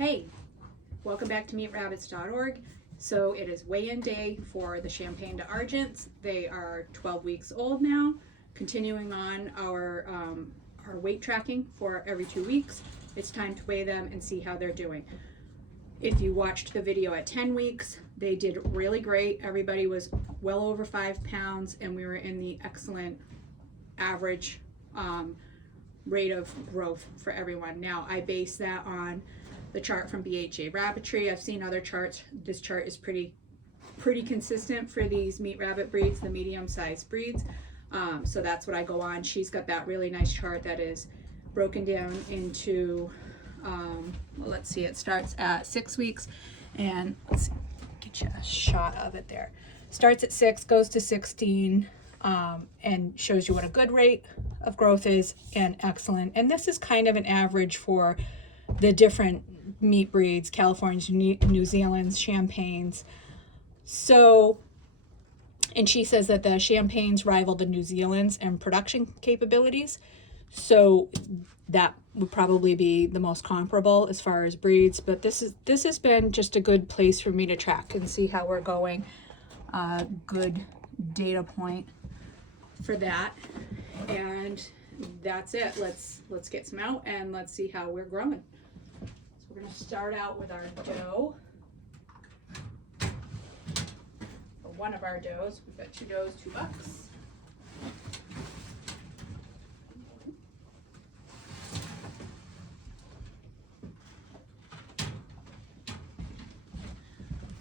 Hey, welcome back to meetrabbits.org. So it is weigh-in day for the Champagne d'Argents. They are 12 weeks old now, continuing on our weight tracking for every 2 weeks. It's time to weigh them and see how they're doing. If you watched the video at 10 weeks, they did really great. Everybody was well over 5 pounds, and we were in the excellent average rate of growth for everyone. Now, I base that on the chart from BHA Rabbitry. I've seen other charts. This chart is pretty consistent for these meat rabbit breeds, the medium-sized breeds. So that's what I go on. She's got that really nice chart that is broken down into, well, let's see, it starts at 6 weeks, and let's see, get you a shot of it there. Starts at 6, goes to 16, and shows you what a good rate of growth is and excellent. And this is kind of an average for the different meat breeds, Californians, New Zealand's, Champagnes. So, and she says that the Champagnes rival the New Zealand's in production capabilities. So that would probably be the most comparable as far as breeds. But this has been just a good place for me to track and see how we're going. Good data point for that. And that's it. Let's get some out and let's see how we're growing. So we're going to start out with our doe. Or one of our does. We've got 2 does, 2 bucks.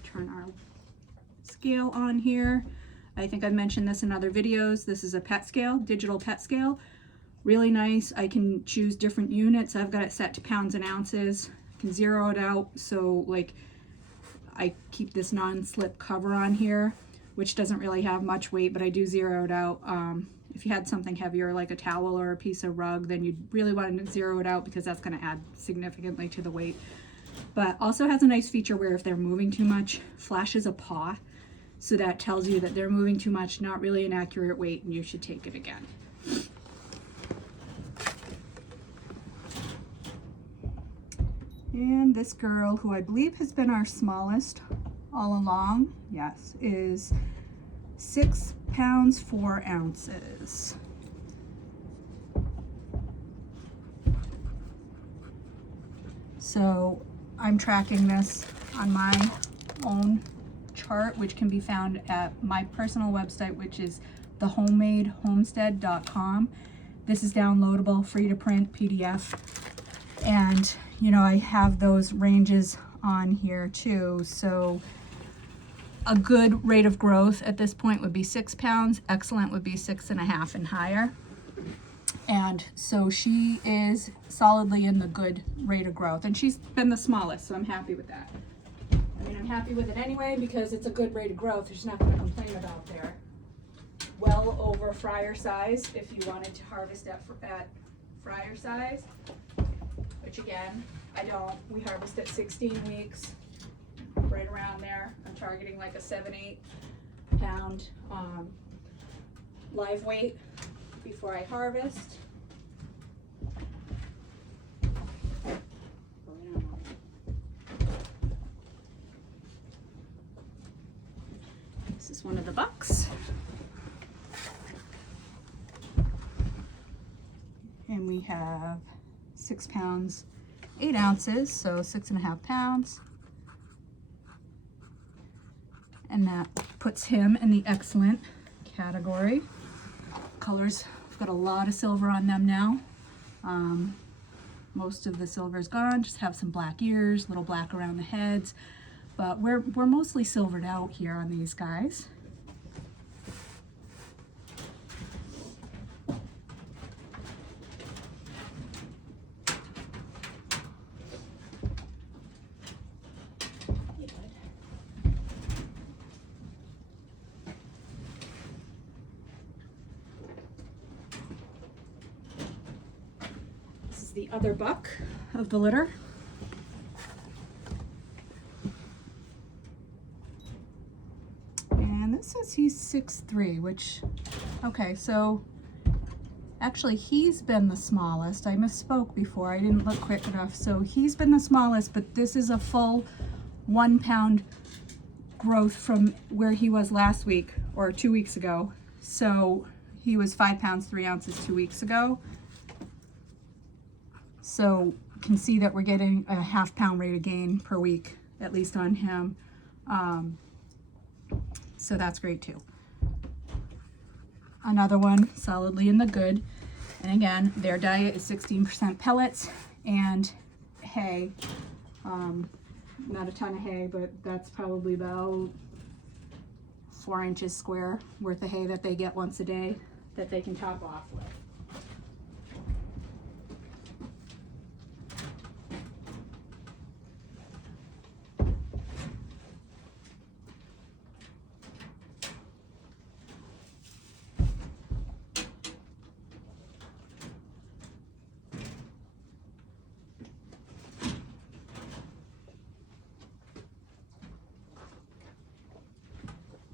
Turn our scale on here. I think I've mentioned this in other videos. This is a pet scale, digital pet scale. Really nice. I can choose different units. I've got it set to pounds and ounces. I can zero it out. So like I keep this non-slip cover on here, which doesn't really have much weight, but I do zero it out. If you had something heavier like a towel or a piece of rug, then you'd really want to zero it out because that's going to add significantly to the weight. But also has a nice feature where if they're moving too much, flashes a paw. So that tells you that they're moving too much, not really an accurate weight, and you should take it again. And this girl, who I believe has been our smallest all along, yes, is 6 pounds 4 ounces. So I'm tracking this on my own chart, which can be found at my personal website, which is thehomemadehomestead.com. This is downloadable, free to print PDF. And, you know, I have those ranges on here too. So a good rate of growth at this point would be 6 pounds. Excellent would be 6.5 and higher. And so she is solidly in the good rate of growth. And she's been the smallest, so I'm happy with that. I mean, I'm happy with it anyway because it's a good rate of growth. There's nothing to complain about there. Well over fryer size if you wanted to harvest at fryer size, which again, I don't. We harvest at 16 weeks, right around there. I'm targeting like a 7-8 pound live weight before I harvest. This is one of the bucks. And we have 6 pounds 8 ounces, so 6.5 pounds. And that puts him in the excellent category. Colors, we've got a lot of silver on them now. Most of the silver is gone, just have some black ears, little black around the heads. But we're mostly silvered out here on these guys. This is the other buck of the litter. And this says he's 6'3", which, okay, so Actually, he's been the smallest. I misspoke before. I didn't look quick enough. So he's been the smallest, but this is a full 1 pound growth from where he was last week or 2 weeks ago. So he was 5 pounds 3 ounces 2 weeks ago. So you can see that we're getting a ½ pound rate of gain per week, at least on him. So that's great too. Another one solidly in the good. And again, their diet is 16% pellets and hay. Not a ton of hay, but that's probably about 4 inches square worth of hay that they get once a day that they can top off with.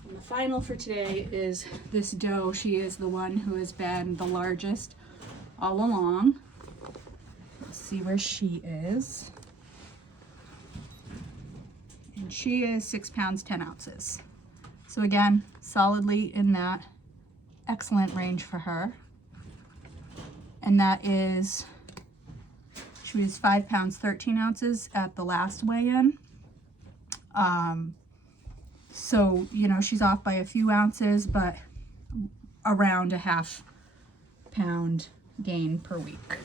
And the final for today is this doe. She is the one who has been the largest all along. Let's see where she is. And she is 6 pounds 10 ounces. So again, solidly in that excellent range for her. And that is, she was 5 pounds 13 ounces at the last weigh-in. So, you know, she's off by a few ounces, but around a ½ pound gain per week.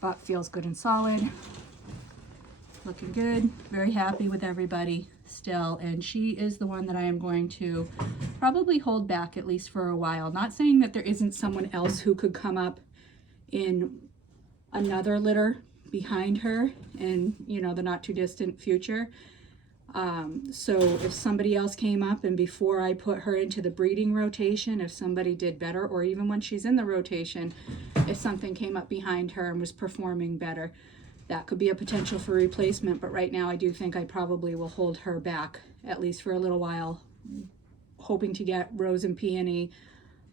But feels good and solid. Looking good. Very happy with everybody still. And she is the one that I am going to probably hold back at least for a while. Not saying that there isn't someone else who could come up in another litter behind her in, you know, the not too distant future. So if somebody else came up and before I put her into the breeding rotation, if somebody did better, or even when she's in the rotation, if something came up behind her and was performing better, that could be a potential for replacement. But right now I do think I probably will hold her back at least for a little while, hoping to get Rose and Peony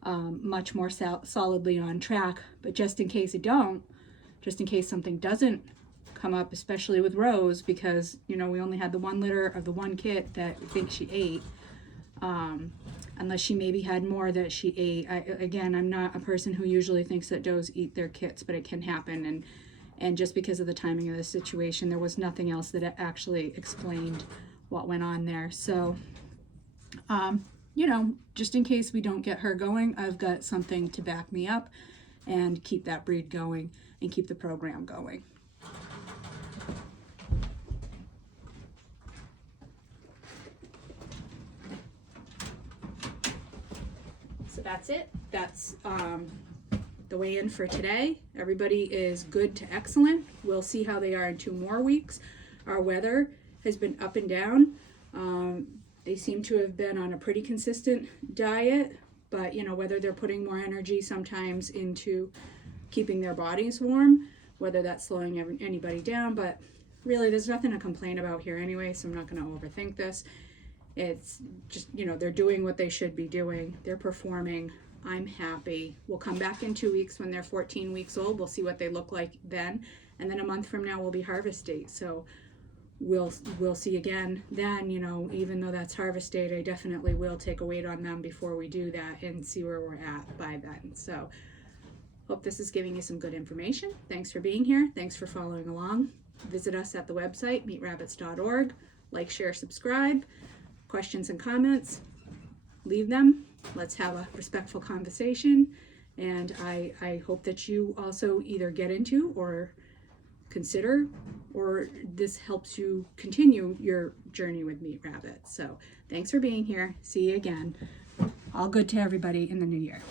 much more solidly on track. But just in case it don't, just in case something doesn't come up, especially with Rose, because, you know, we only had the one litter of the one kit that I think she ate, unless she maybe had more that she ate. Again, I'm not a person who usually thinks that does eat their kits, but it can happen. And just because of the timing of the situation, there was nothing else that actually explained what went on there. So, you know, just in case we don't get her going, I've got something to back me up and keep that breed going and keep the program going. So that's it. That's the weigh-in for today. Everybody is good to excellent. We'll see how they are in 2 more weeks. Our weather has been up and down. They seem to have been on a pretty consistent diet, but you know, whether they're putting more energy sometimes into keeping their bodies warm, whether that's slowing anybody down, but really there's nothing to complain about here anyway, so I'm not going to overthink this. It's just, you know, they're doing what they should be doing. They're performing. I'm happy. We'll come back in 2 weeks when they're 14 weeks old. We'll see what they look like then. And then a month from now will be harvest date. So we'll see again then. You know, even though that's harvest date, I definitely will take a weight on them before we do that and see where we're at by then. So hope this is giving you some good information. Thanks for being here. Thanks for following along. Visit us at the website, meetrabbits.org. Like, share, subscribe. Questions and comments, leave them. Let's have a respectful conversation. And I hope that you also either get into or consider, or this helps you continue your journey with Meet Rabbits. So thanks for being here. See you again. All good to everybody in the new year.